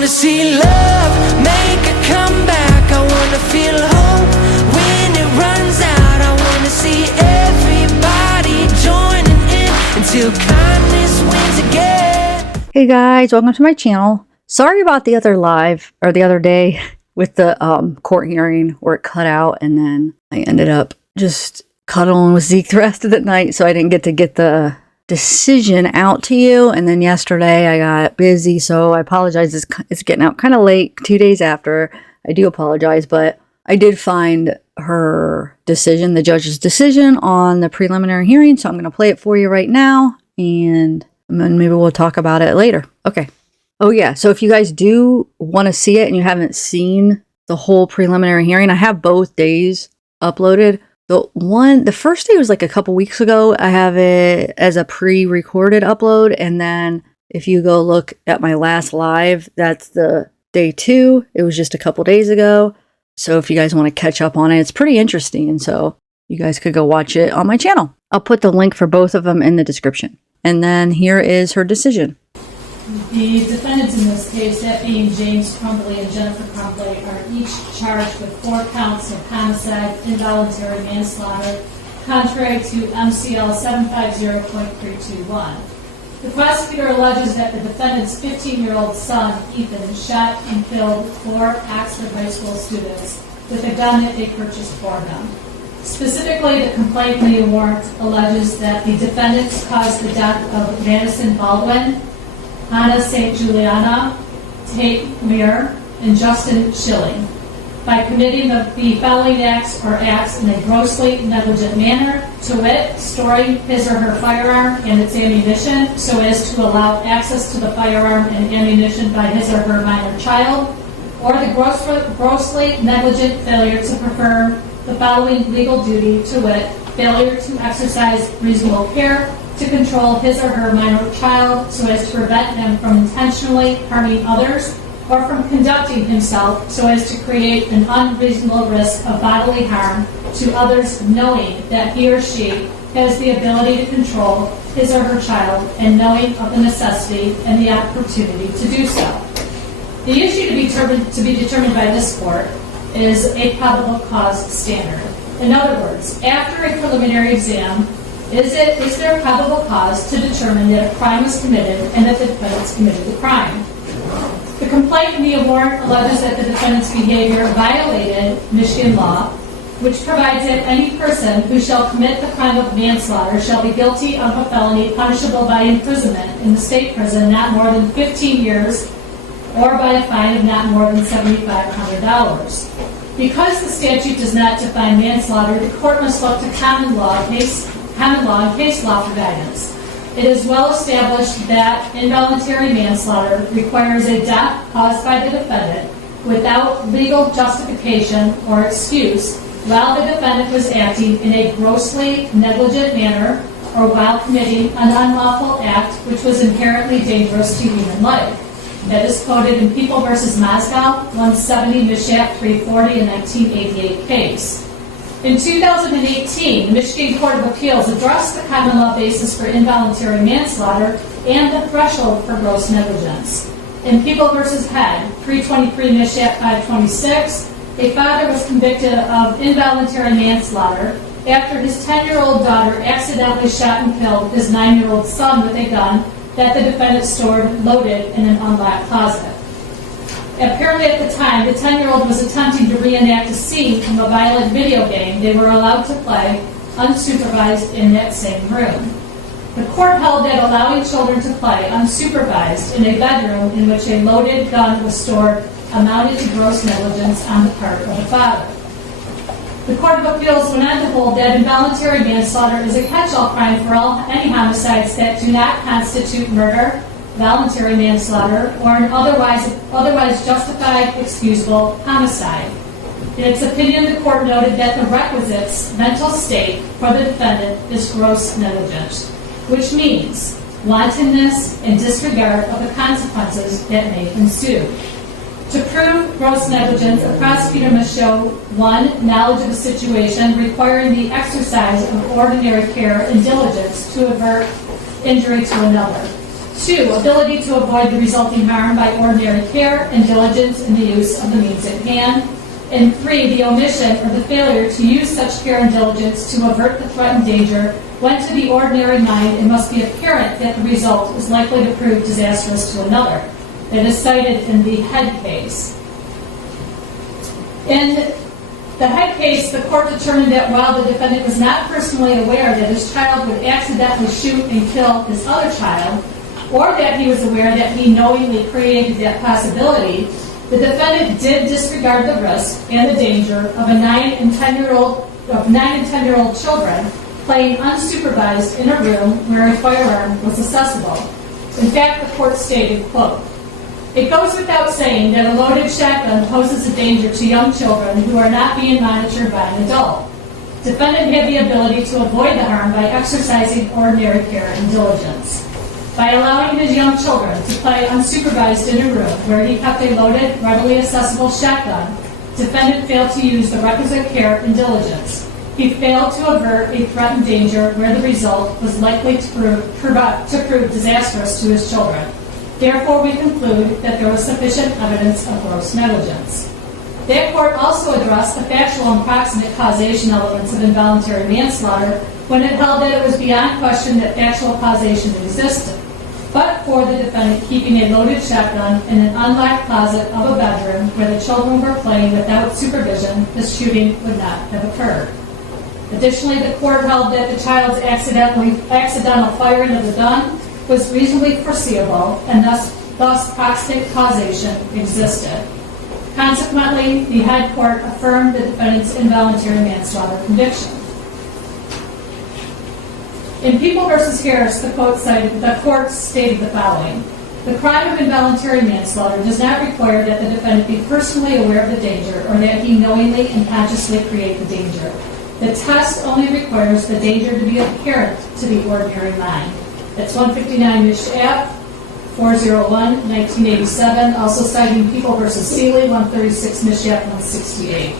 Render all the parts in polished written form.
wanna see love make a comeback. I wanna feel hope when it runs out. I wanna see everybody joining in until kindness wins again. Hey guys, welcome to my channel. Sorry about the other live, or the other day with the court hearing where it cut out, and then I ended up just cuddling with Zeke the rest of the night, so I didn't get the decision out to you. And then yesterday I got busy, so I apologize. It's getting out kind of late, 2 days after. I do apologize, but I did find her decision, the judge's decision on the preliminary hearing, so I'm going to play it for you right now, and then maybe we'll talk about it later. Okay. Oh yeah, so if you guys do want to see it and you haven't seen the whole preliminary hearing, I have both days uploaded. The first day was like a couple weeks ago. I have it as a pre-recorded upload, and then if you go look at my last live, that's the day 2. It was just a couple days ago. So if you guys want to catch up on it, it's pretty interesting, and so you guys could go watch it on my channel. I'll put the link for both of them in the description. And then here is her decision. The defendants in this case, that being James Crumbly and Jennifer Crumbly, are each charged with 4 counts of homicide, involuntary manslaughter, contrary to MCL 750.321. The prosecutor alleges that the defendant's 15-year-old son, Ethan, shot and killed 4 Oxford High School students with a gun that they purchased for them. Specifically, the complaint in the warrant alleges that the defendants caused the death of Madison Baldwin, Hannah St. Juliana, Tate Muir, and Justin Schilling by committing the following acts or acts in a grossly negligent manner, to wit, storing his or her firearm and its ammunition so as to allow access to the firearm and ammunition by his or her minor child, or the grossly negligent failure to perform the following legal duty, to wit, failure to exercise reasonable care to control his or her minor child so as to prevent him from intentionally harming others, or from conducting himself so as to create an unreasonable risk of bodily harm to others, knowing that he or she has the ability to control his or her child and knowing of the necessity and the opportunity to do so. The issue to be determined by this court is a probable cause standard. In other words, after a preliminary exam, is there probable cause to determine that a crime was committed and that the defendants committed the crime? The complaint in the warrant alleges that the defendant's behavior violated Michigan law, which provides that any person who shall commit the crime of manslaughter shall be guilty of a felony punishable by imprisonment in the state prison not more than 15 years or by a fine of not more than $7,500. Because the statute does not define manslaughter, the court must look to common law and case law for guidance. It is well established that involuntary manslaughter requires a death caused by the defendant without legal justification or excuse while the defendant was acting in a grossly negligent manner or while committing an unlawful act which was inherently dangerous to human life. That is quoted in People v. Moscow, 170 Mishap 340, a 1988 case. In 2018, the Michigan Court of Appeals addressed the common law basis for involuntary manslaughter and the threshold for gross negligence. In People v. Head, 323 Mishap 526, a father was convicted of involuntary manslaughter after his 10-year-old daughter accidentally shot and killed his 9-year-old son with a gun that the defendant stored loaded in an unlocked closet. Apparently at the time, the 10-year-old was attempting to reenact a scene from a violent video game they were allowed to play unsupervised in that same room. The court held that allowing children to play unsupervised in a bedroom in which a loaded gun was stored amounted to gross negligence on the part of the father. The Court of Appeals went on to hold that involuntary manslaughter is a catch-all crime for any homicides that do not constitute murder, voluntary manslaughter, or an otherwise justified, excusable homicide. In its opinion, the court noted that the requisites mental state for the defendant is gross negligence, which means wantonness and disregard of the consequences that may ensue. To prove gross negligence, a prosecutor must show 1, knowledge of a situation requiring the exercise of ordinary care and diligence to avert injury to another. 2, ability to avoid the resulting harm by ordinary care and diligence in the use of the means at hand. And 3, the omission or the failure to use such care and diligence to avert the threatened danger when to the ordinary mind it must be apparent that the result is likely to prove disastrous to another. That is cited in the Head case. In the Head case, the court determined that while the defendant was not personally aware that his child would accidentally shoot and kill his other child, or that he was aware that he knowingly created that possibility, the defendant did disregard the risk and the danger of 9 and 10-year-old children playing unsupervised in a room where a firearm was accessible. In fact, the court stated, quote, "It goes without saying that a loaded shotgun poses a danger to young children who are not being monitored by an adult. Defendant had the ability to avoid the harm by exercising ordinary care and diligence. By allowing his young children to play unsupervised in a room where he kept a loaded, readily accessible shotgun, defendant failed to use the requisite care and diligence. He failed to avert a threatened danger where the result was likely to prove disastrous to his children. Therefore, we conclude that there was sufficient evidence of gross negligence." That court also addressed the factual and proximate causation elements of involuntary manslaughter when it held that it was beyond question that factual causation existed, but for the defendant keeping a loaded shotgun in an unlocked closet of a bedroom where the children were playing without supervision, the shooting would not have occurred. Additionally, the court held that the child's accidental firing of the gun was reasonably foreseeable and thus proximate causation existed. Consequently, the Head Court affirmed the defendant's involuntary manslaughter conviction. In People v. Harris, the court stated the following: "The crime of involuntary manslaughter does not require that the defendant be personally aware of the danger or that he knowingly and consciously create the danger. The test only requires the danger to be apparent to the ordinary mind." That's 159 Mich. App, 401, 1987, also citing People v. Seeley, 136 Mich. App, 168.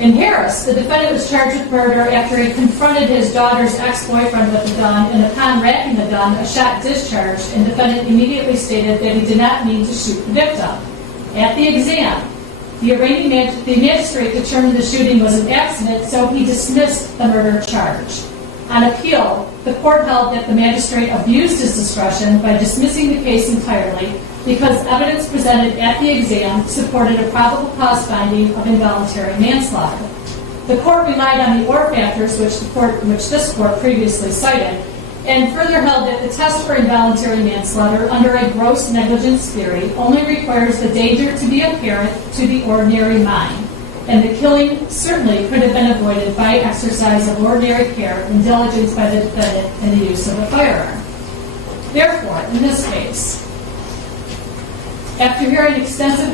In Harris, the defendant was charged with murder after he confronted his daughter's ex-boyfriend with a gun, and upon racking the gun, a shot discharged, and the defendant immediately stated that he did not mean to shoot the victim. At the exam, the magistrate determined the shooting was an accident, so he dismissed the murder charge. On appeal, the court held that the magistrate abused his discretion by dismissing the case entirely because evidence presented at the exam supported a probable cause finding of involuntary manslaughter. The court relied on the OR factors, which this court previously cited, and further held that the test for involuntary manslaughter under a gross negligence theory only requires the danger to be apparent to the ordinary mind, and the killing certainly could have been avoided by exercise of ordinary care and diligence by the defendant in the use of a firearm. Therefore, in this case, after hearing extensive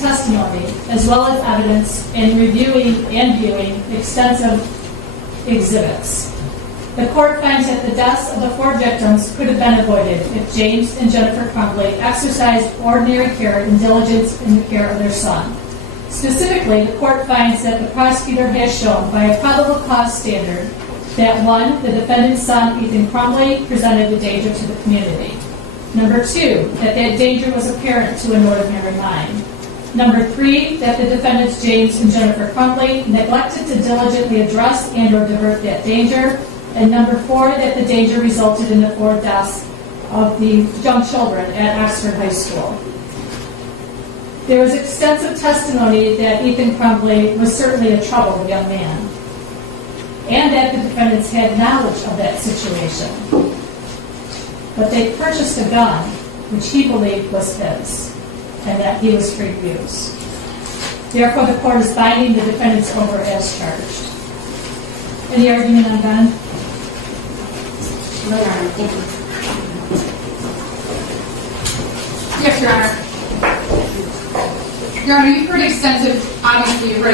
testimony, as well as evidence and reviewing and viewing extensive exhibits, the court finds that the deaths of the 4 victims could have been avoided if James and Jennifer Crumbly exercised ordinary care and diligence in the care of their son. Specifically, the court finds that the prosecutor has shown by a probable cause standard that 1, the defendant's son, Ethan Crumbly, presented a danger to the community. Number 2, that danger was apparent to an ordinary mind. Number 3, that the defendants James and Jennifer Crumbly neglected to diligently address and or divert that danger. And number 4, that the danger resulted in the 4 deaths of the young children at Oxford High School. There was extensive testimony that Ethan Crumbly was certainly a troubled young man, and that the defendants had knowledge of that situation. But they purchased a gun, which he believed was his, and that he was free to use. Therefore, the court is finding the defendants over as charged. Any argument on gun? No, Your Honor. Thank you. Yes, Your Honor. Your Honor, you've heard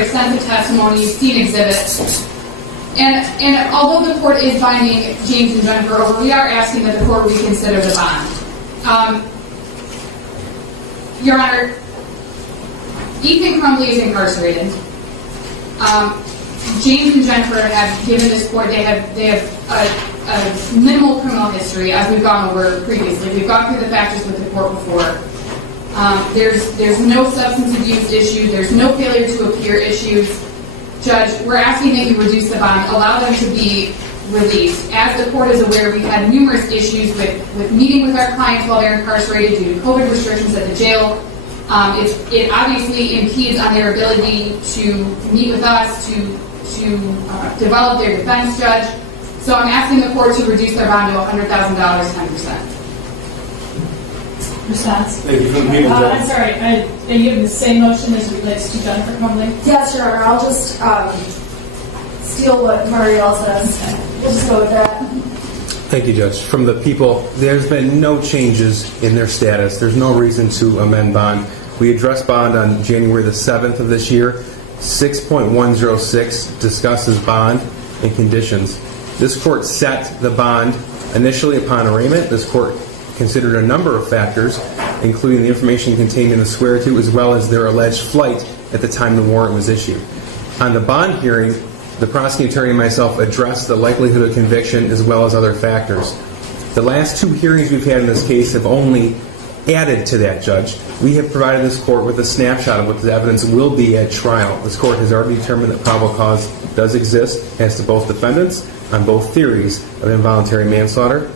extensive testimony, you've seen exhibits. And although the court is finding James and Jennifer over, we are asking that the court reconsider the bond. Your Honor, Ethan Crumbly is incarcerated. James and Jennifer have given this court, they have a minimal criminal history, as we've gone over previously. We've gone through the factors with the court before. There's no substance abuse issue. There's no failure to appear issues. Judge, we're asking that you reduce the bond, allow them to be released. As the court is aware, we've had numerous issues with meeting with our clients while they're incarcerated due to COVID restrictions at the jail. It obviously impedes on their ability to meet with us, to develop their defense, Judge. So I'm asking the court to reduce their bond to $100,000, 10%. Response? Thank you for the meeting, Judge. I'm sorry, are you giving the same motion as it relates to Jennifer Crumbly? Yes, Your Honor, I'll just steal what Marielle says. We'll just go with that. Thank you, Judge. From the people, there's been no changes in their status. There's no reason to amend bond. We addressed bond on January the 7th of this year. 6.106 discusses bond and conditions. This court set the bond initially upon arraignment. This court considered a number of factors, including the information contained in the swear-to, as well as their alleged flight at the time the warrant was issued. On the bond hearing, the prosecuting attorney and myself addressed the likelihood of conviction as well as other factors. The last two hearings we've had in this case have only added to that, Judge. We have provided this court with a snapshot of what the evidence will be at trial. This court has already determined that probable cause does exist as to both defendants on both theories of involuntary manslaughter.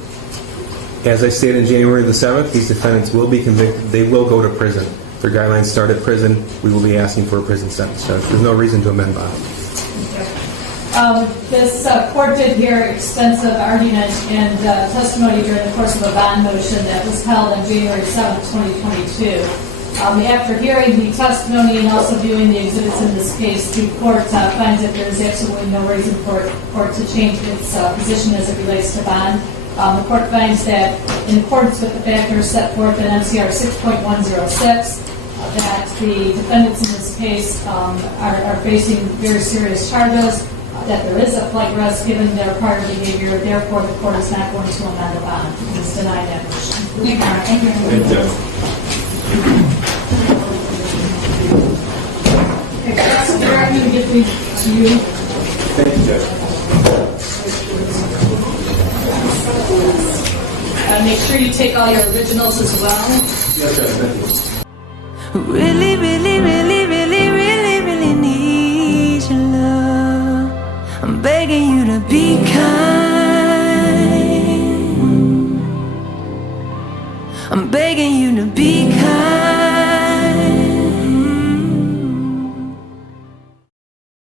As I stated on January the 7th, these defendants will be convicted. They will go to prison. Their guidelines start at prison. We will be asking for a prison sentence, Judge. There's no reason to amend bond. This court did hear extensive argument and testimony during the course of a bond motion that was held on January 7th, 2022. After hearing the testimony and also viewing the exhibits in this case, the court finds that there is absolutely no reason for the court to change its position as it relates to bond. The court finds that in accordance with the factors set forth in MCR 6.106, that the defendants in this case are facing very serious charges, that there is a flight risk given their prior behavior, therefore the court is not going to amend the bond. It's denied that motion. Thank you. Thank you. Okay, Counsel, I'm going to give these to you. Thank you, Judge. Make sure you take all your originals as well. Yes, Judge. Thank you. Really, really, really, really, really, really need your love. I'm begging you to be kind. I'm begging you to be kind.